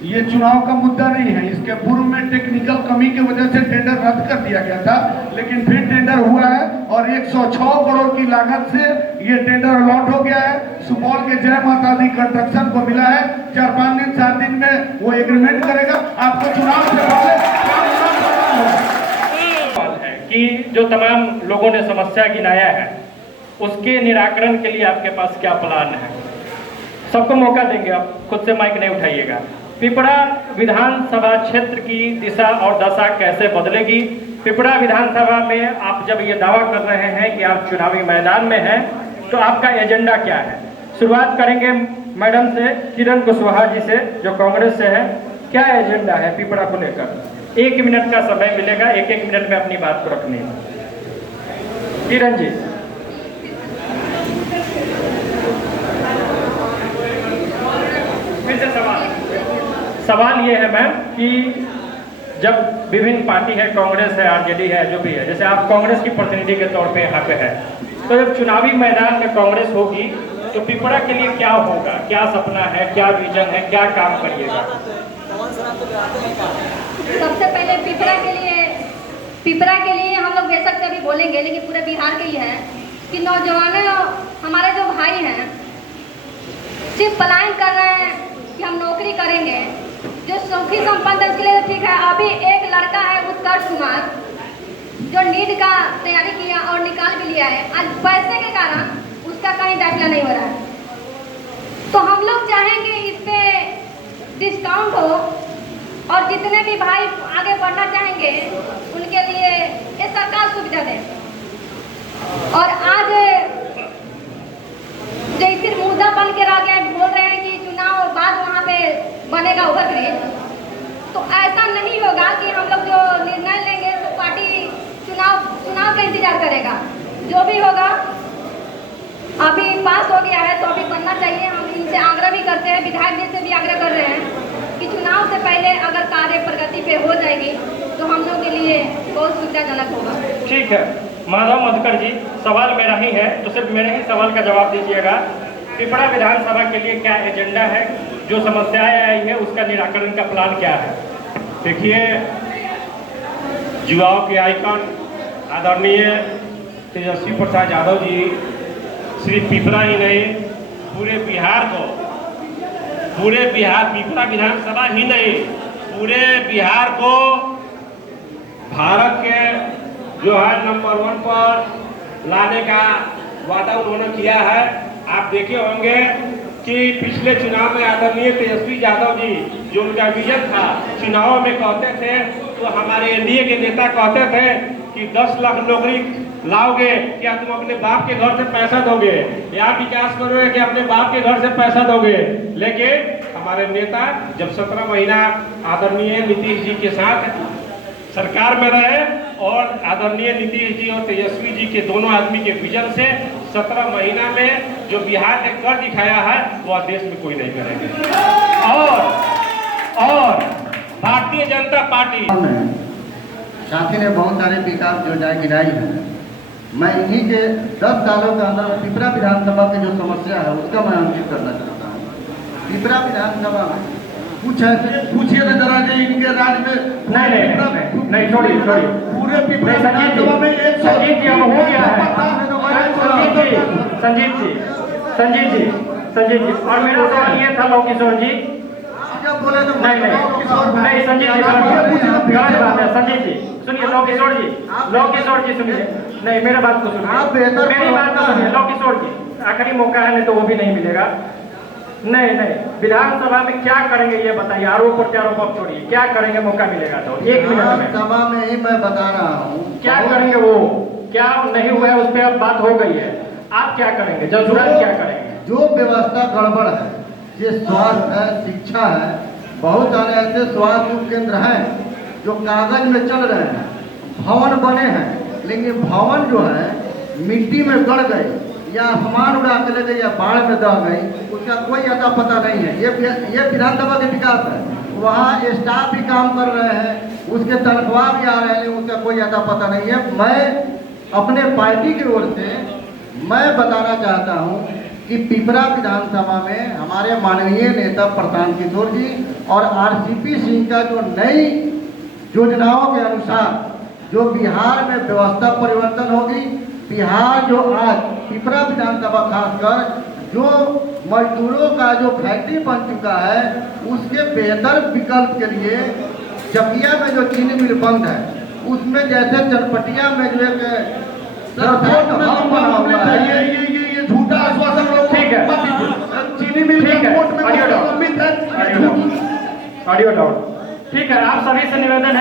ये चुनाव का मुद्दा नहीं है। इसके पूर्व में टेक्निकल कमी की वजह से टेंडर रद्द कर दिया गया था, लेकिन फिर टेंडर हुआ है और 106 करोड़ की लागत से ये टेंडर अलॉट हो गया है। सुपौल के जय माता दी कंस्ट्रक्शन को मिला है। 4-5 दिन 7 दिन में वो एग्रीमेंट करेगा। आपको चुनाव से पहले कि जो तमाम लोगों ने समस्या गिनाया है उसके निराकरण के लिए आपके पास क्या प्लान है? सबको मौका देंगे, आप खुद से माइक नहीं उठाइएगा। पिपरा विधानसभा क्षेत्र की दिशा और दशा कैसे बदलेगी? पिपरा विधानसभा में आप जब ये दावा कर रहे हैं कि आप चुनावी मैदान में हैं, तो आपका एजेंडा क्या है? शुरुआत करेंगे मैडम से, किरण कुशवाहा जी से, जो कांग्रेस से है। क्या एजेंडा है पिपरा को लेकर? 1 मिनट का समय मिलेगा, 1-1 मिनट में अपनी बात को रखनी है। किरण जी। फिर से सवाल ये है मैम कि जब विभिन्न पार्टी है, कांग्रेस है, आरजेडी है, जो भी है, जैसे आप कांग्रेस की प्रतिनिधि के तौर पे यहाँ पे है, तो जब चुनावी मैदान में कांग्रेस होगी तो पिपरा के लिए क्या होगा? क्या सपना है, क्या विजन है, क्या काम करिएगा? सबसे पहले पिपरा के लिए हम लोग बेशक से अभी बोलेंगे, लेकिन पूरे बिहार के लिए है कि नौजवान हमारे जो भाई हैं सिर्फ पलायन कर रहे हैं कि हम नौकरी करेंगे। जो सुखी संपन्न है उसके लिए ठीक है। अभी एक लड़का है उत्कर्ष कुमार, जो नीट का तैयारी किया और निकाल भी लिया है। आज पैसे के कारण उसका कहीं दाखिला नहीं हो रहा है। तो हम लोग चाहेंगे इस पे डिस्काउंट हो और जितने भी भाई आगे बढ़ना चाहेंगे उनके लिए ये सरकार सुविधा दे। और आज जैसे मुद्दा बन के रह गया, बोल रहे हैं कि चुनाव बाद वहाँ पे बनेगा ओवरब्रिज, तो ऐसा नहीं होगा कि हम लोग जो निर्णय लेंगे तो पार्टी चुनाव का इंतजार करेगा। जो भी होगा अभी पास हो गया है तो अभी बनना चाहिए। हम इनसे आग्रह भी करते हैं, विधायक जी से भी आग्रह कर रहे हैं कि चुनाव से पहले अगर कार्य प्रगति पे हो जाएगी तो हम लोग के लिए बहुत सुविधाजनक होगा। ठीक है माधव मधुकर जी, सवाल मेरा ही है तो सिर्फ मेरे ही सवाल का जवाब दीजिएगा। पिपरा विधानसभा के लिए क्या एजेंडा है? जो समस्याएं आई है उसका निराकरण का प्लान क्या है? देखिए, युवाओं के आइकन आदरणीय तेजस्वी प्रसाद यादव जी सिर्फ पिपरा ही नहीं पूरे बिहार को, पिपरा विधानसभा ही नहीं पूरे बिहार को भारत के जो है नंबर 1 पर लाने का वादा उन्होंने किया है। आप देखे होंगे कि पिछले चुनाव में आदरणीय तेजस्वी यादव जी जो उनका विजन था, चुनाव में कहते थे, तो हमारे एनडीए के नेता कहते थे कि 10 लाख नौकरी लाओगे क्या तुम अपने बाप के घर से पैसा दोगे, या विकास करोगे कि अपने बाप के घर से पैसा दोगे। लेकिन हमारे नेता जब 17 महीना आदरणीय नीतीश जी के साथ सरकार में रहे और आदरणीय नीतीश जी और तेजस्वी जी के दोनों आदमी के विजन से 17 महीना में जो बिहार ने कर दिखाया है वह देश में कोई नहीं करेगा। और भारतीय जनता पार्टी साथी ने बहुत सारे विकास योजनाएं गिनाई है। मैं इन्हीं के 10 सालों के अंदर पिपरा विधानसभा की जो समस्या है उसका मैं अंकित करना चाहता हूँ। पिपरा विधानसभा में कुछ ऐसे पूछिए ना जरा जी, इनके राज्य में नहीं छोड़िए पूरे पिपरा विधानसभा में संजीत जी अब हो गया है। संजीत जी और मेरा सवाल ये था लव किशोर जी, नहीं संजीत जी गलत बात है। संजीत जी सुनिए, लव किशोर जी सुनिए, नहीं मेरा बात को सुनिए, मेरी बात को सुनिए। लव किशोर जी आखिरी मौका है, नहीं तो वो भी नहीं मिलेगा। नहीं विधानसभा में क्या करेंगे ये बताइए। आरोप प्रत्यारोप अब छोड़िए, क्या करेंगे मौका मिलेगा तो 1 मिनट में। सभा में ही मैं बता रहा हूँ क्या करेंगे, वो क्या नहीं हुआ है उस पर अब बात हो गई है। आप क्या करेंगे, जल्दुरान क्या करेंगे? जो व्यवस्था गड़बड़ है, ये स्वास्थ्य है, शिक्षा है, बहुत सारे ऐसे स्वास्थ्य उपकेंद्र हैं जो कागज में चल रहे हैं, भवन बने हैं, लेकिन भवन जो है मिट्टी में गड़ गए या आसमान उड़ा के ले गई या बाढ़ में दह गई, उसका कोई अता पता नहीं है। ये विधानसभा के विकास है। वहाँ स्टाफ भी काम कर रहे हैं, उसके तनख्वाह भी आ रहे हैं, लेकिन उसका कोई अता पता नहीं है। मैं अपने पार्टी की ओर से मैं बताना चाहता हूँ कि पिपरा विधानसभा में हमारे माननीय नेता प्रशांत किशोर जी और आरसीपी सिंह का जो नई योजनाओं के अनुसार जो बिहार में व्यवस्था परिवर्तन होगी, बिहार जो आज पिपरा विधानसभा खासकर जो मजदूरों का जो फैक्ट्री बन चुका है, उसके बेहतर विकल्प के लिए चकिया में जो चीनी मिल बंद है, उसमें जैसे चनपटिया में जो एक बना हुआ है, ये झूठा आश्वासन लोग ठीक है। चीनी मिल ठीक है, कोर्ट में ऑडियो डाउन। संबित है। Audio down. ठीक है, आप सभी से निवेदन है